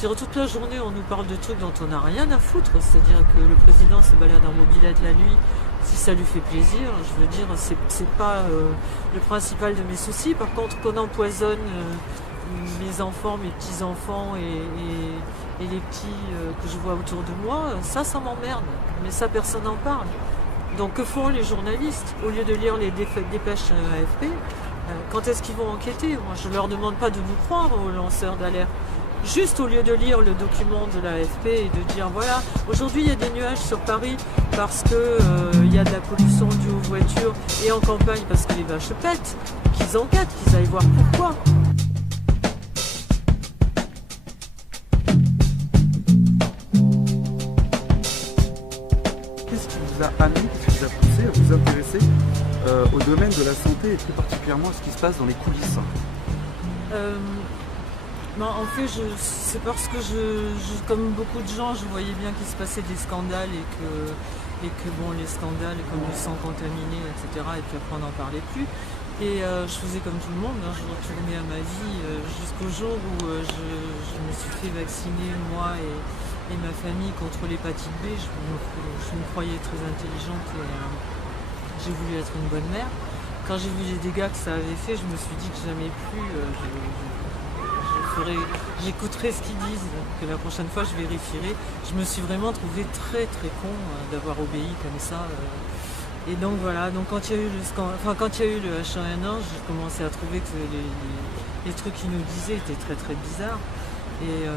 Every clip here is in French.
Toute la journée, on nous parle de trucs dont on n'a rien à foutre. C'est-à-dire que le président se balade en mobilette la nuit, si ça lui fait plaisir. Je veux dire, c'est pas le principal de mes soucis. Par contre, qu'on empoisonne mes enfants, mes petits-enfants et les petits que je vois autour de moi, ça m'emmerde. Mais ça, personne n'en parle. Donc que font les journalistes? Au lieu de lire les dépêches AFP, quand est-ce qu'ils vont enquêter? Moi, je ne leur demande pas de nous croire aux lanceurs d'alerte. Juste au lieu de lire le document de l'AFP et de dire voilà, aujourd'hui il y a des nuages sur Paris parce que il y a de la pollution due aux voitures et en campagne parce que les vaches pètent, qu'ils enquêtent, qu'ils aillent voir pourquoi. Qu'est-ce qui vous a amené, qu'est-ce qui vous a poussé à vous intéresser au domaine de la santé et plus particulièrement à ce qui se passe dans les coulisses? En fait, c'est parce que comme beaucoup de gens, je voyais bien qu'il se passait des scandales et que bon, les scandales comme le sang contaminé, etc. Et puis après on n'en parlait plus. Et je faisais comme tout le monde, hein, je retournais à ma vie jusqu'au jour où je me suis fait vacciner, moi et ma famille, contre l'hépatite B. Je me croyais très intelligente et j'ai voulu être une bonne mère. Quand j'ai vu les dégâts que ça avait fait, je me suis dit que jamais plus j'écouterai ce qu'ils disent, que la prochaine fois je vérifierai. Je me suis vraiment trouvée très très con d'avoir obéi comme ça. Et donc voilà, donc quand il y a eu le H1N1, j'ai commencé à trouver que les trucs qu'ils nous disaient étaient très très bizarres. Et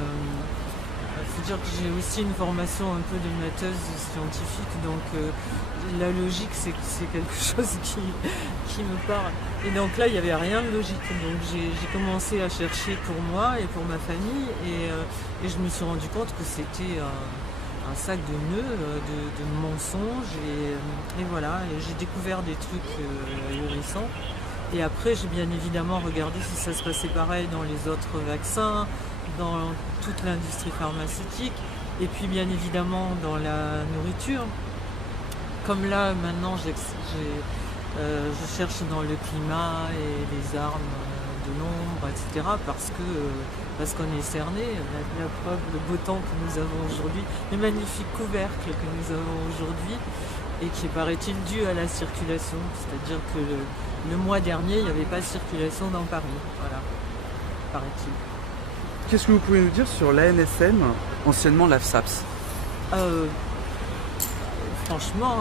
il faut dire que j'ai aussi une formation un peu de matheuse scientifique, donc la logique c'est quelque chose qui me parle. Et donc là il n'y avait rien de logique, donc j'ai commencé à chercher pour moi et pour ma famille et je me suis rendu compte que c'était un sac de nœuds, de mensonges et voilà, et j'ai découvert des trucs ahurissants. Et après j'ai bien évidemment regardé si ça se passait pareil dans les autres vaccins, dans toute l'industrie pharmaceutique et puis bien évidemment dans la nourriture. Comme là maintenant je cherche dans le climat et les armes de l'ombre, etc. parce qu'on est cerné. La preuve, le beau temps que nous avons aujourd'hui, les magnifiques couvercles que nous avons aujourd'hui et qui paraît-il dû à la circulation. C'est-à-dire que le mois dernier, il n'y avait pas de circulation dans Paris. Voilà, paraît-il. Qu'est-ce que vous pouvez nous dire sur l'ANSM, anciennement l'AFSAPS? Franchement,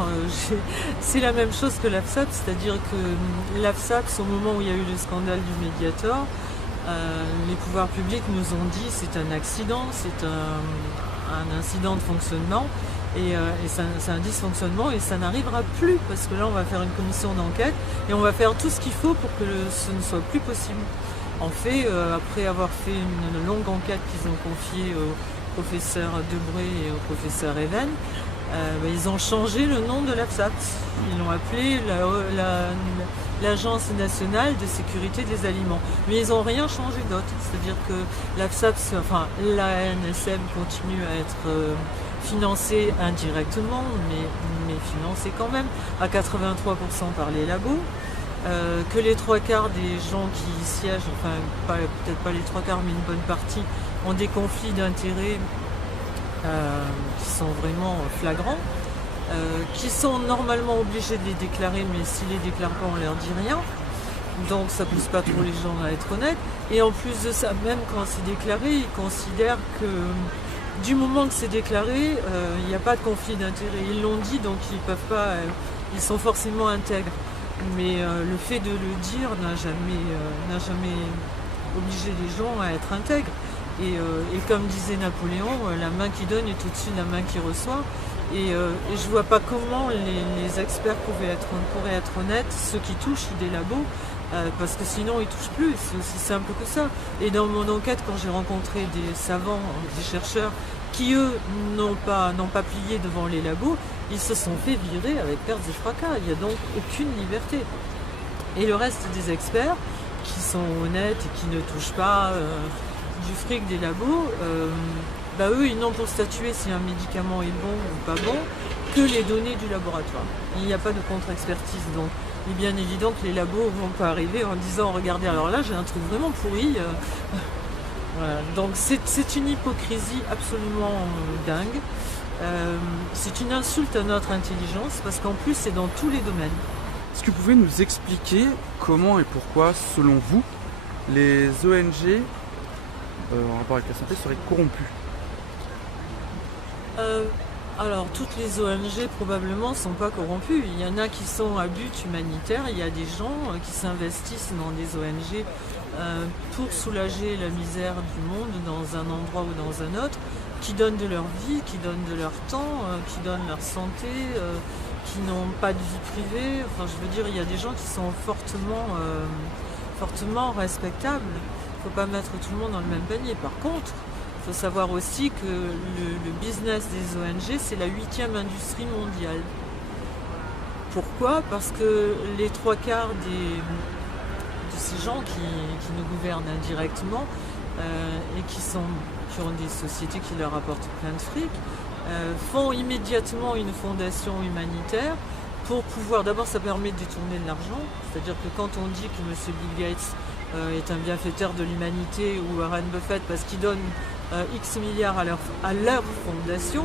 c'est la même chose que l'AFSAPS, c'est-à-dire que l'AFSAPS, au moment où il y a eu le scandale du Mediator, les pouvoirs publics nous ont dit c'est un accident, c'est un incident de fonctionnement et c'est un dysfonctionnement et ça n'arrivera plus parce que là on va faire une commission d'enquête et on va faire tout ce qu'il faut pour que ce ne soit plus possible. En fait, après avoir fait une longue enquête qu'ils ont confiée au professeur Debré et au professeur Even, ils ont changé le nom de l'AFSAPS. Ils l'ont appelé l'Agence nationale de sécurité des aliments. Mais ils n'ont rien changé d'autre. C'est-à-dire que l'AFSAPS, l'ANSM continue à être financée indirectement, mais financée quand même à 83% par les labos. Que les 3/4 des gens qui y siègent, enfin peut-être pas les 3/4 mais une bonne partie, ont des conflits d'intérêts qui sont vraiment flagrants, qui sont normalement obligés de les déclarer, mais s'ils les déclarent pas, on leur dit rien. Donc ça pousse pas trop les gens à être honnêtes. Et en plus de ça, même quand c'est déclaré, ils considèrent que du moment que c'est déclaré, il n'y a pas de conflit d'intérêts. Ils l'ont dit, donc ils peuvent pas, ils sont forcément intègres. Mais le fait de le dire n'a jamais obligé les gens à être intègres. Et comme disait Napoléon, la main qui donne est au-dessus de la main qui reçoit. Et je vois pas comment les experts pourraient être honnêtes, ceux qui touchent des labos, parce que sinon ils touchent plus, c'est aussi simple que ça. Et dans mon enquête, quand j'ai rencontré des savants, des chercheurs, qui eux n'ont pas plié devant les labos, ils se sont fait virer avec perte et fracas. Il n'y a donc aucune liberté. Et le reste des experts, qui sont honnêtes et qui ne touchent pas du fric des labos, eux, ils n'ont pour statuer si un médicament est bon ou pas bon que les données du laboratoire. Il n'y a pas de contre-expertise. Donc, il est bien évident que les labos ne vont pas arriver en disant « Regardez, alors là, j'ai un truc vraiment pourri. Voilà. Donc c'est une hypocrisie absolument dingue. C'est une insulte à notre intelligence parce qu'en plus c'est dans tous les domaines. Est-ce que vous pouvez nous expliquer comment et pourquoi, selon vous, les ONG en rapport avec la santé seraient corrompues? Alors toutes les ONG probablement ne sont pas corrompues. Il y en a qui sont à but humanitaire, il y a des gens qui s'investissent dans des ONG pour soulager la misère du monde dans un endroit ou dans un autre, qui donnent de leur vie, qui donnent de leur temps, qui donnent leur santé, qui n'ont pas de vie privée. Enfin, je veux dire, il y a des gens qui sont fortement respectables. Il ne faut pas mettre tout le monde dans le même panier. Par contre, il faut savoir aussi que le business des ONG, c'est la 8e industrie mondiale. Pourquoi? Parce que les 3/4 de ces gens qui nous gouvernent indirectement et qui ont des sociétés qui leur apportent plein de fric, font immédiatement une fondation humanitaire pour pouvoir, d'abord ça permet de détourner de l'argent, c'est-à-dire que quand on dit que M. Bill Gates est un bienfaiteur de l'humanité ou Warren Buffett parce qu'il donne X milliards à leur fondation,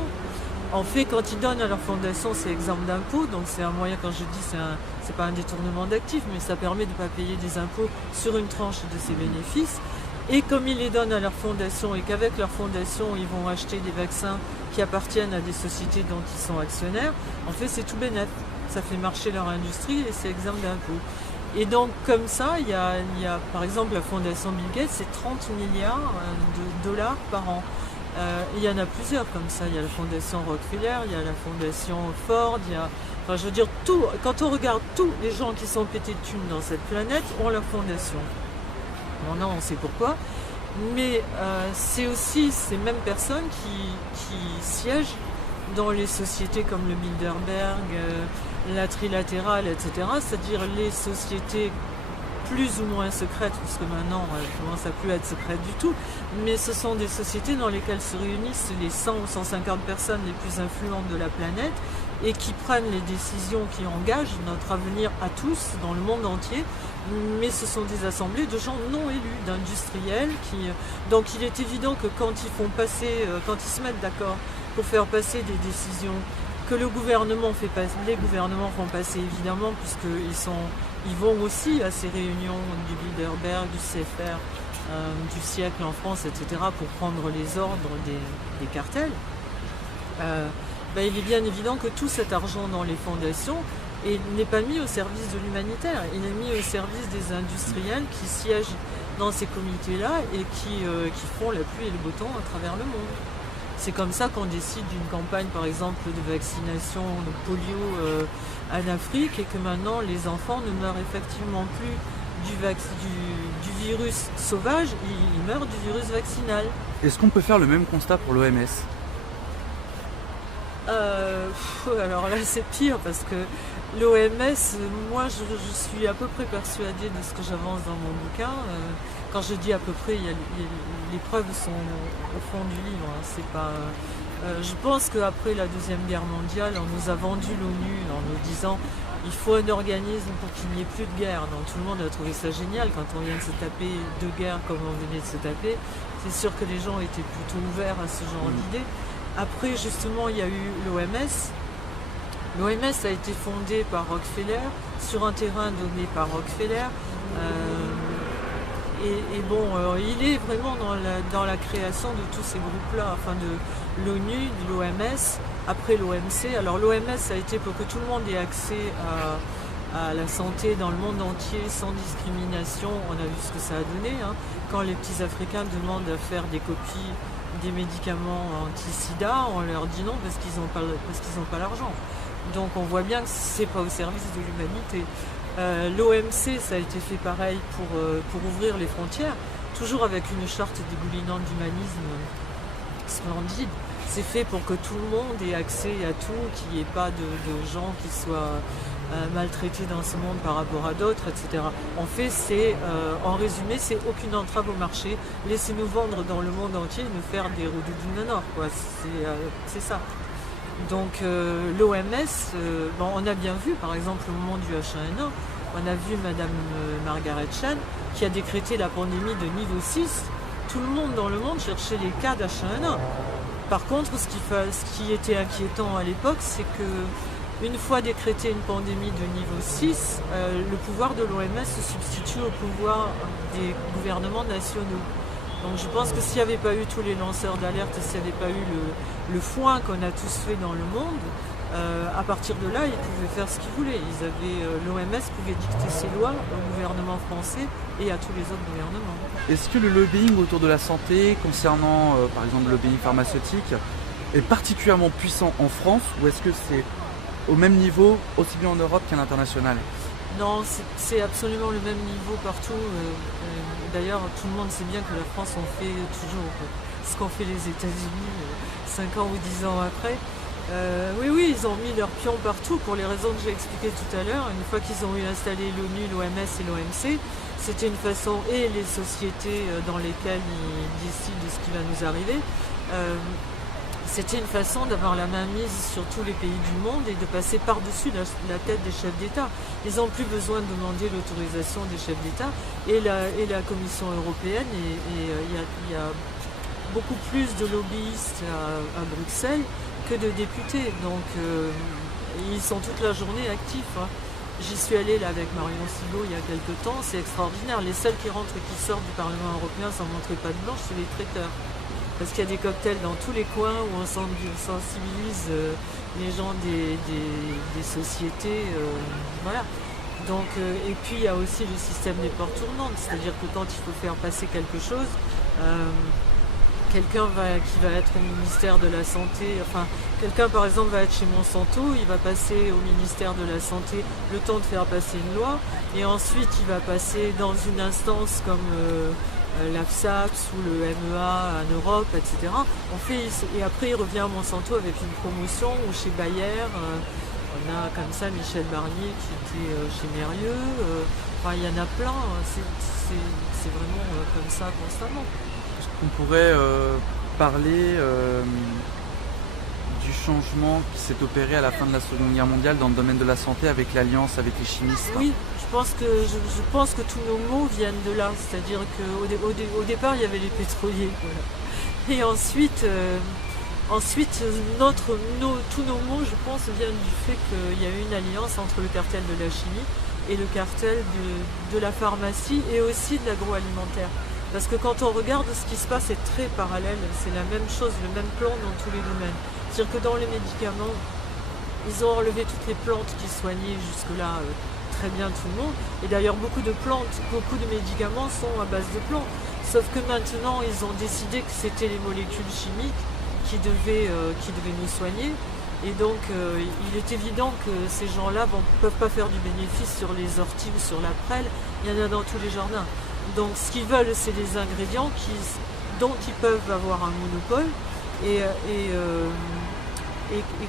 en fait quand ils donnent à leur fondation c'est exempt d'impôts, donc c'est un moyen, quand je dis c'est pas un détournement d'actifs, mais ça permet de ne pas payer des impôts sur une tranche de ses bénéfices. Et comme ils les donnent à leur fondation et qu'avec leur fondation ils vont acheter des vaccins qui appartiennent à des sociétés dont ils sont actionnaires, en fait c'est tout bénef. Ça fait marcher leur industrie et c'est exempt d'impôts. Et donc comme ça, il y a par exemple la fondation Bill Gates, c'est 30 milliards de dollars par an. Il y en a plusieurs comme ça, il y a la fondation Rockefeller, il y a la fondation Ford, enfin je veux dire, quand on regarde tous les gens qui sont pétés de thunes dans cette planète ont leur fondation. Maintenant on sait pourquoi, mais c'est aussi ces mêmes personnes qui siègent dans les sociétés comme le Bilderberg, la Trilatérale, etc. C'est-à-dire les sociétés plus ou moins secrètes, puisque maintenant elles commencent à plus être secrètes du tout, mais ce sont des sociétés dans lesquelles se réunissent les 100 ou 150 personnes les plus influentes de la planète et qui prennent les décisions qui engagent notre avenir à tous dans le monde entier. Mais ce sont des assemblées de gens non élus, d'industriels donc il est évident que quand ils se mettent d'accord pour faire passer des décisions que les gouvernements font passer évidemment, puisqu'ils vont aussi à ces réunions du Bilderberg, du CFR, du siècle en France, etc., pour prendre les ordres des cartels. Il est bien évident que tout cet argent dans les fondations n'est pas mis au service de l'humanitaire, il est mis au service des industriels qui siègent dans ces comités-là et qui font la pluie et le beau temps à travers le monde. C'est comme ça qu'on décide d'une campagne, par exemple, de vaccination de polio en Afrique et que maintenant les enfants ne meurent effectivement plus du virus sauvage, ils meurent du virus vaccinal. Est-ce qu'on peut faire le même constat pour l'OMS? Alors là c'est pire parce que l'OMS, moi je suis à peu près persuadée de ce que j'avance dans mon bouquin. Quand je dis à peu près, les preuves sont au fond du livre. C'est pas, je pense qu'après la Deuxième Guerre mondiale, on nous a vendu l'ONU en nous disant il faut un organisme pour qu'il n'y ait plus de guerre. Donc tout le monde a trouvé ça génial quand on vient de se taper deux guerres comme on venait de se taper. C'est sûr que les gens étaient plutôt ouverts à ce genre d'idées. Après, justement, il y a eu l'OMS. L'OMS a été fondée par Rockefeller, sur un terrain donné par Rockefeller. Il est vraiment dans la création de tous ces groupes-là, enfin de l'ONU, de l'OMS, après l'OMC. Alors l'OMS a été pour que tout le monde ait accès à la santé dans le monde entier sans discrimination. On a vu ce que ça a donné. Quand les petits Africains demandent à faire des copies des médicaments anti-sida, on leur dit non parce qu'ils n'ont pas l'argent. Donc on voit bien que c'est pas au service de l'humanité. L'OMC, ça a été fait pareil pour ouvrir les frontières, toujours avec une charte dégoulinante d'humanisme splendide. C'est fait pour que tout le monde ait accès à tout, qu'il n'y ait pas de gens qui soient maltraités dans ce monde par rapport à d'autres, etc. En fait, en résumé, c'est aucune entrave au marché. Laissez-nous vendre dans le monde entier et nous faire des rhododendrons, quoi. C'est ça. Donc l'OMS, on a bien vu, par exemple, au moment du H1N1, on a vu Madame Margaret Chan qui a décrété la pandémie de niveau 6, tout le monde dans le monde cherchait les cas d'H1N1. Par contre, ce qui était inquiétant à l'époque, c'est que une fois décrétée une pandémie de niveau 6, le pouvoir de l'OMS se substitue au pouvoir des gouvernements nationaux. Donc je pense que s'il n'y avait pas eu tous les lanceurs d'alerte, s'il n'y avait pas eu le foin qu'on a tous fait dans le monde, à partir de là, ils pouvaient faire ce qu'ils voulaient. L'OMS pouvait dicter ses lois au gouvernement français et à tous les autres gouvernements. Est-ce que le lobbying autour de la santé, concernant par exemple le lobbying pharmaceutique, est particulièrement puissant en France, ou est-ce que c'est au même niveau, aussi bien en Europe qu'à l'international? Non, c'est absolument le même niveau partout. D'ailleurs, tout le monde sait bien que la France en fait toujours ce qu'ont fait les États-Unis 5 ans ou 10 ans après. Oui, ils ont mis leurs pions partout pour les raisons que j'ai expliquées tout à l'heure. Une fois qu'ils ont eu installé l'ONU, l'OMS et l'OMC, c'était une façon, et les sociétés dans lesquelles ils décident de ce qui va nous arriver, c'était une façon d'avoir la main mise sur tous les pays du monde et de passer par-dessus la tête des chefs d'État. Ils n'ont plus besoin de demander l'autorisation des chefs d'État et la Commission européenne. Il y a beaucoup plus de lobbyistes à Bruxelles que de députés. Donc ils sont toute la journée actifs. J'y suis allée là avec Marion Sigaud il y a quelques temps. C'est extraordinaire. Les seuls qui rentrent et qui sortent du Parlement européen sans montrer patte blanche, c'est les traiteurs. Parce qu'il y a des cocktails dans tous les coins où on sensibilise les gens des sociétés. Voilà. Donc, et puis il y a aussi le système des portes tournantes, c'est-à-dire que quand il faut faire passer quelque chose, quelqu'un qui va être au ministère de la Santé, enfin quelqu'un par exemple va être chez Monsanto, il va passer au ministère de la Santé le temps de faire passer une loi, et ensuite il va passer dans une instance comme l'AFSAPS ou le MEA en Europe, etc. Et après il revient à Monsanto avec une promotion, ou chez Bayer, on a comme ça Michel Barnier qui était chez Mérieux, il y en a plein, c'est vraiment comme ça constamment. On pourrait parler du changement qui s'est opéré à la fin de la Seconde Guerre mondiale dans le domaine de la santé avec l'alliance avec les chimistes. Oui, je pense que tous nos mots viennent de là, c'est-à-dire qu'au départ il y avait les pétroliers, voilà. Et ensuite tous nos mots, je pense, viennent du fait qu'il y a eu une alliance entre le cartel de la chimie et le cartel de la pharmacie et aussi de l'agroalimentaire. Parce que quand on regarde ce qui se passe, c'est très parallèle, c'est la même chose, le même plan dans tous les domaines. C'est-à-dire que dans les médicaments, ils ont enlevé toutes les plantes qui soignaient jusque-là très bien tout le monde. Et d'ailleurs, beaucoup de médicaments sont à base de plantes. Sauf que maintenant, ils ont décidé que c'était les molécules chimiques qui devaient nous soigner. Et donc, il est évident que ces gens-là ne peuvent pas faire du bénéfice sur les orties ou sur la prêle. Il y en a dans tous les jardins. Donc ce qu'ils veulent, c'est des ingrédients dont ils peuvent avoir un monopole et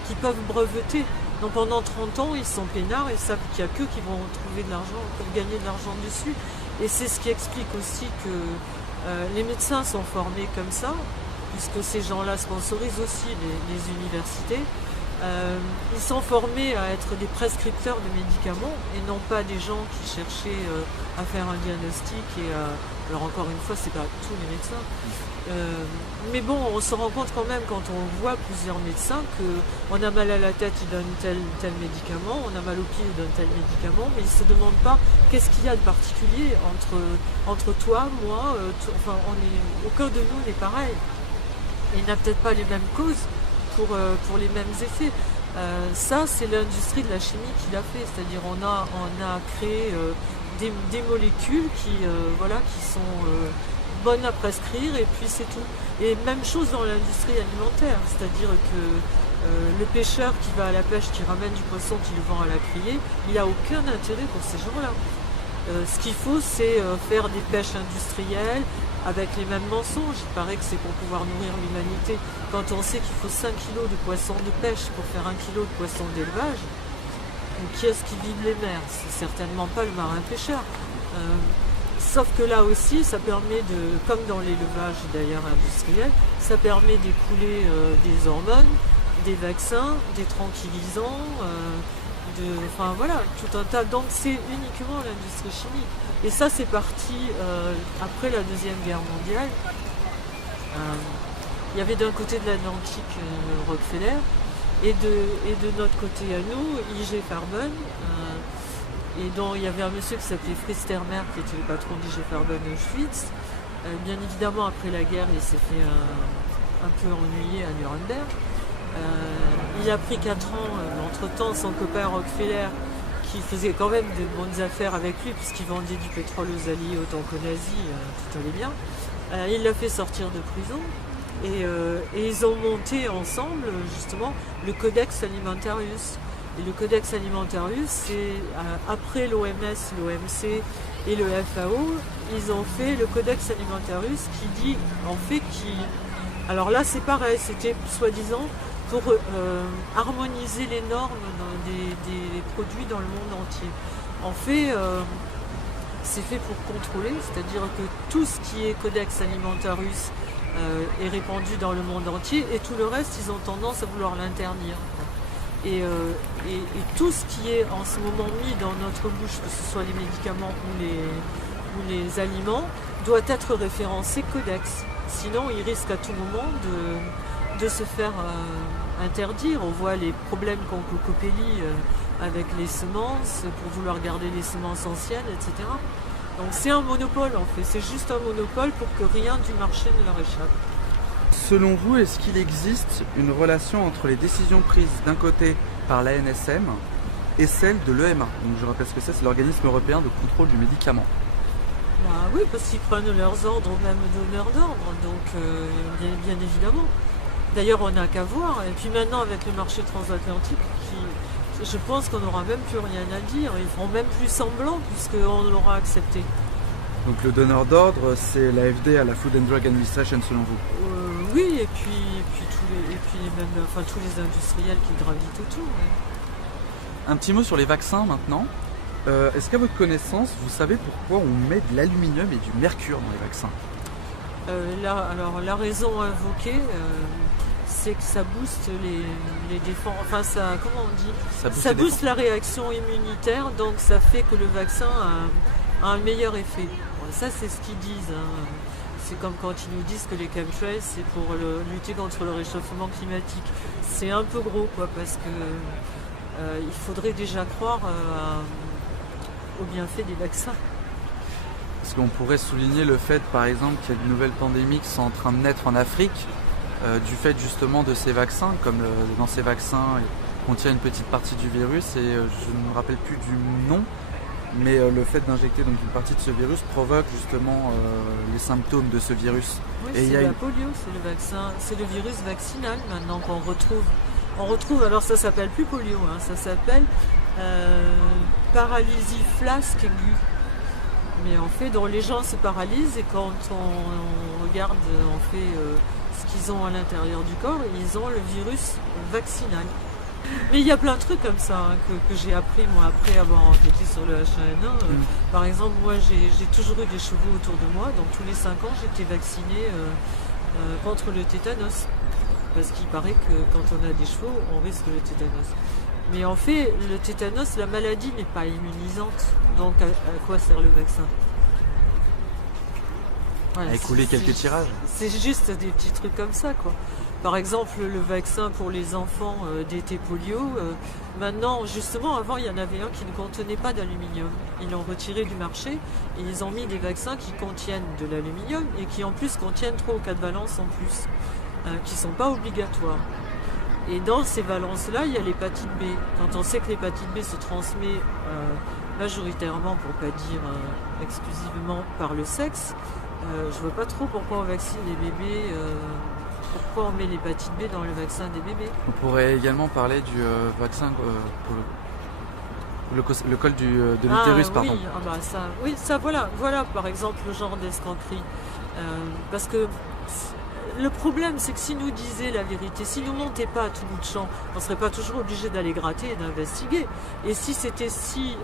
qui peuvent breveter. Donc pendant 30 ans, ils sont peinards et savent qu'il n'y a qu'eux qui vont trouver de l'argent, gagner de l'argent dessus. Et c'est ce qui explique aussi que les médecins sont formés comme ça, puisque ces gens-là sponsorisent aussi les universités. Ils sont formés à être des prescripteurs de médicaments et non pas des gens qui cherchaient à faire un diagnostic alors encore une fois, c'est pas tous les médecins, mais bon, on se rend compte quand même quand on voit plusieurs médecins qu'on a mal à la tête, ils donnent tel médicament, on a mal aux pieds, ils donnent tel médicament, mais ils se demandent pas qu'est-ce qu'il y a de particulier entre toi, moi, aucun de nous n'est pareil et il n'a peut-être pas les mêmes causes pour les mêmes effets. Ça, c'est l'industrie de la chimie qui l'a fait, c'est-à-dire on a créé des molécules qui sont bonnes à prescrire et puis c'est tout. Et même chose dans l'industrie alimentaire, c'est-à-dire que le pêcheur qui va à la pêche, qui ramène du poisson, qui le vend à la criée, il n'a aucun intérêt pour ces gens-là. Ce qu'il faut, c'est faire des pêches industrielles, avec les mêmes mensonges. Il paraît que c'est pour pouvoir nourrir l'humanité. Quand on sait qu'il faut 5 kg de poissons de pêche pour faire 1 kg de poissons d'élevage, qui est-ce qui vide les mers? C'est certainement pas le marin pêcheur. Sauf que là aussi, ça permet comme dans l'élevage d'ailleurs industriel, ça permet d'écouler des hormones, des vaccins, des tranquillisants, tout un tas. Donc c'est uniquement l'industrie chimique. Et ça, c'est parti après la Deuxième Guerre mondiale, Il y avait d'un côté de l'Atlantique Rockefeller et de notre côté à nous, IG Farben. Et dont il y avait un monsieur qui s'appelait Fritz Termer qui était le patron d'IG Farben Auschwitz. Bien évidemment, après la guerre, il s'est fait un peu ennuyer à Nuremberg. Il a pris 4 ans, entre-temps, son copain Rockefeller, qui faisait quand même de bonnes affaires avec lui, puisqu'il vendait du pétrole aux Alliés autant qu'aux nazis, tout allait bien. Il l'a fait sortir de prison. Et ils ont monté ensemble, justement, le Codex Alimentarius. Et le Codex Alimentarius, c'est après l'OMS, l'OMC et le FAO, ils ont fait le Codex Alimentarius qui dit, en fait, alors là c'est pareil, c'était soi-disant pour harmoniser les normes des produits dans le monde entier. En fait, c'est fait pour contrôler, c'est-à-dire que tout ce qui est Codex Alimentarius est répandu dans le monde entier et tout le reste, ils ont tendance à vouloir l'interdire. Et tout ce qui est en ce moment mis dans notre bouche, que ce soit les médicaments ou les aliments, doit être référencé Codex. Sinon, il risque à tout moment de se faire interdire. On voit les problèmes qu'ont Cocopelli avec les semences, pour vouloir garder les semences anciennes, etc. Donc c'est un monopole en fait, c'est juste un monopole pour que rien du marché ne leur échappe. Selon vous, est-ce qu'il existe une relation entre les décisions prises d'un côté par l'ANSM et celle de l'EMA? Donc je rappelle ce que c'est l'organisme européen de contrôle du médicament. Bah oui, parce qu'ils prennent leurs ordres aux mêmes donneurs d'ordre, donc bien évidemment. D'ailleurs, on n'a qu'à voir. Et puis maintenant, avec le marché transatlantique, je pense qu'on n'aura même plus rien à dire. Ils feront même plus semblant, puisqu'on l'aura accepté. Donc le donneur d'ordre, c'est la FDA, la Food and Drug Administration, selon vous? Oui, et puis tous les industriels qui gravitent autour. Ouais. Un petit mot sur les vaccins maintenant. Est-ce qu'à votre connaissance, vous savez pourquoi on met de l'aluminium et du mercure dans les vaccins? La raison invoquée, c'est que ça booste les défenses. Enfin, comment on dit? Ça booste la réaction immunitaire, donc ça fait que le vaccin a un meilleur effet. Bon, ça, c'est ce qu'ils disent. Hein. C'est comme quand ils nous disent que les chemtrails, c'est pour lutter contre le réchauffement climatique. C'est un peu gros, quoi, parce que il faudrait déjà croire au bienfait des vaccins. Parce qu'on pourrait souligner le fait, par exemple, qu'il y a de nouvelles pandémies qui sont en train de naître en Afrique, du fait justement de ces vaccins, comme dans ces vaccins, il contient une petite partie du virus, et je ne me rappelle plus du nom, mais le fait d'injecter donc une partie de ce virus provoque justement les symptômes de ce virus. Oui, c'est la polio, c'est le vaccin, c'est le virus vaccinal maintenant qu'on retrouve. On retrouve, alors ça s'appelle plus polio, hein, ça s'appelle paralysie flasque aiguë. Mais en fait, dont les gens se paralysent et quand on regarde, on fait ce qu'ils ont à l'intérieur du corps, ils ont le virus vaccinal. Mais il y a plein de trucs comme ça hein, que j'ai appris moi après avoir enquêté sur le H1N1. Par exemple, moi j'ai toujours eu des chevaux autour de moi, donc tous les 5 ans j'étais vaccinée contre le tétanos. Parce qu'il paraît que quand on a des chevaux, on risque le tétanos. Mais en fait, le tétanos, la maladie n'est pas immunisante. Donc à quoi sert le vaccin? Voilà, à écouler quelques tirages. C'est juste des petits trucs comme ça, quoi. Par exemple, le vaccin pour les enfants d'été polio. Maintenant, justement, avant, il y en avait un qui ne contenait pas d'aluminium. Ils l'ont retiré du marché et ils ont mis des vaccins qui contiennent de l'aluminium et qui en plus contiennent 3 ou 4 valences en plus, qui ne sont pas obligatoires. Et dans ces valences-là, il y a l'hépatite B. Quand on sait que l'hépatite B se transmet majoritairement, pour ne pas dire exclusivement, par le sexe, je ne vois pas trop pourquoi on vaccine les bébés, pourquoi on met l'hépatite B dans le vaccin des bébés. On pourrait également parler du vaccin pour le col de l'utérus, pardon. Oui, voilà par exemple le genre d'escroquerie. Parce que le problème, c'est que s'ils nous disaient la vérité, s'ils ne nous montaient pas à tout bout de champ, on ne serait pas toujours obligé d'aller gratter et d'investiguer. Et si c'était si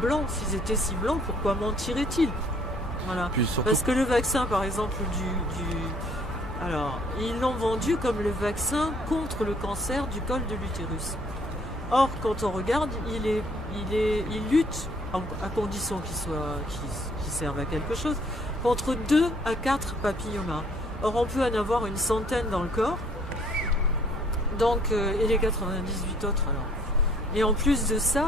blanc, s'ils étaient si blancs, pourquoi mentiraient-ils? Voilà. Surtout... Parce que le vaccin, par exemple, alors, ils l'ont vendu comme le vaccin contre le cancer du col de l'utérus. Or, quand on regarde, il lutte, à condition qu'il serve à quelque chose, contre 2 à 4 papillomas. Or, on peut en avoir une centaine dans le corps, donc, et les 98 autres alors. Et en plus de ça,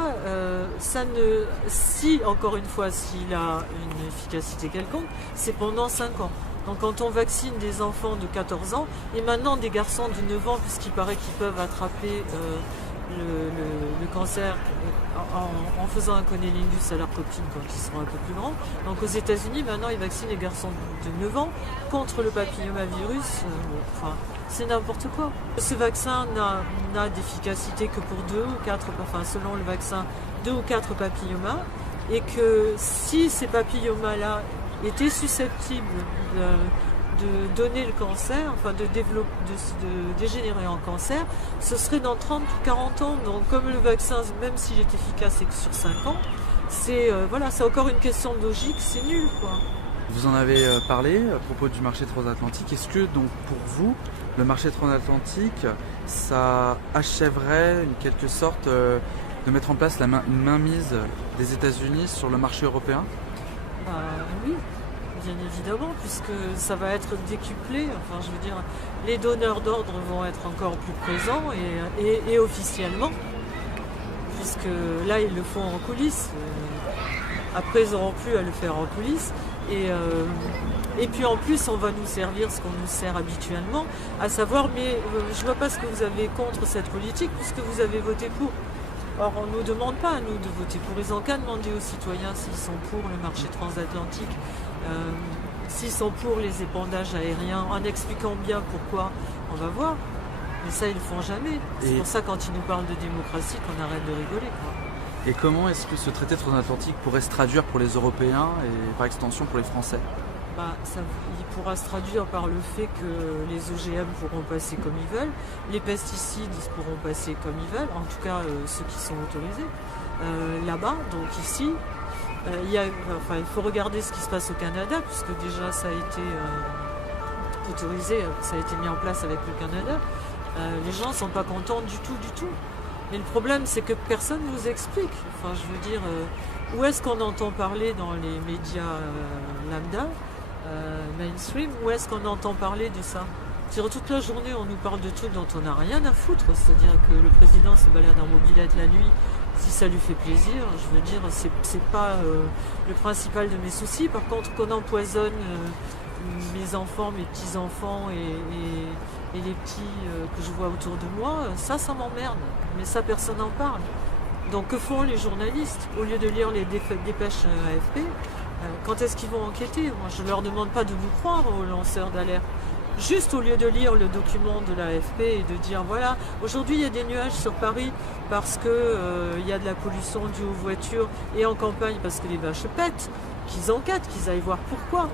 encore une fois, s'il a une efficacité quelconque, c'est pendant 5 ans. Donc quand on vaccine des enfants de 14 ans, et maintenant des garçons de 9 ans, puisqu'il paraît qu'ils peuvent attraper le cancer en faisant un cunnilingus à leur copine quand ils seront un peu plus grands. Donc aux États-Unis, maintenant, ils vaccinent les garçons de 9 ans contre le papillomavirus. C'est n'importe quoi. Ce vaccin n'a d'efficacité que pour 2 ou 4, selon le vaccin, 2 ou 4 papillomas. Et que si ces papillomas-là étaient susceptibles de donner le cancer, de dégénérer en cancer, ce serait dans 30 ou 40 ans. Donc comme le vaccin, même s'il est efficace et que sur 5 ans, c'est encore une question de logique, c'est nul, quoi. Vous en avez parlé à propos du marché transatlantique. Est-ce que donc pour vous, le marché transatlantique, ça achèverait en quelque sorte de mettre en place une mainmise des États-Unis sur le marché européen? Oui, bien évidemment, puisque ça va être décuplé. Les donneurs d'ordre vont être encore plus présents et officiellement, puisque là, ils le font en coulisses. Après, ils n'auront plus à le faire en coulisses. Et puis en plus, on va nous servir ce qu'on nous sert habituellement, à savoir, mais je ne vois pas ce que vous avez contre cette politique, puisque vous avez voté pour. Or, on ne nous demande pas à nous de voter pour. Ils n'ont qu'à demander aux citoyens s'ils sont pour le marché transatlantique, s'ils sont pour les épandages aériens, en expliquant bien pourquoi, on va voir. Mais ça, ils ne le font jamais. C'est pour ça, quand ils nous parlent de démocratie, qu'on arrête de rigoler, quoi. Et comment est-ce que ce traité transatlantique pourrait se traduire pour les Européens et par extension pour les Français? Il pourra se traduire par le fait que les OGM pourront passer comme ils veulent, les pesticides ils pourront passer comme ils veulent, en tout cas ceux qui sont autorisés. Là-bas, donc ici, il faut regarder ce qui se passe au Canada, puisque déjà ça a été autorisé, ça a été mis en place avec le Canada. Les gens ne sont pas contents du tout. Mais le problème, c'est que personne ne vous explique. Où est-ce qu'on entend parler dans les médias lambda, mainstream, où est-ce qu'on entend parler de ça? Toute la journée, on nous parle de trucs dont on n'a rien à foutre. C'est-à-dire que le président se balade en mobilette la nuit, si ça lui fait plaisir. C'est pas le principal de mes soucis. Par contre, qu'on empoisonne mes enfants, mes petits-enfants et les petits que je vois autour de moi, ça m'emmerde. Mais ça, personne n'en parle. Donc que font les journalistes? Au lieu de lire les dépêches AFP, quand est-ce qu'ils vont enquêter? Moi, je ne leur demande pas de nous croire aux lanceurs d'alerte. Juste au lieu de lire le document de l'AFP et de dire voilà, aujourd'hui il y a des nuages sur Paris parce que il y a de la pollution due aux voitures et en campagne parce que les vaches pètent, qu'ils enquêtent, qu'ils aillent voir pourquoi.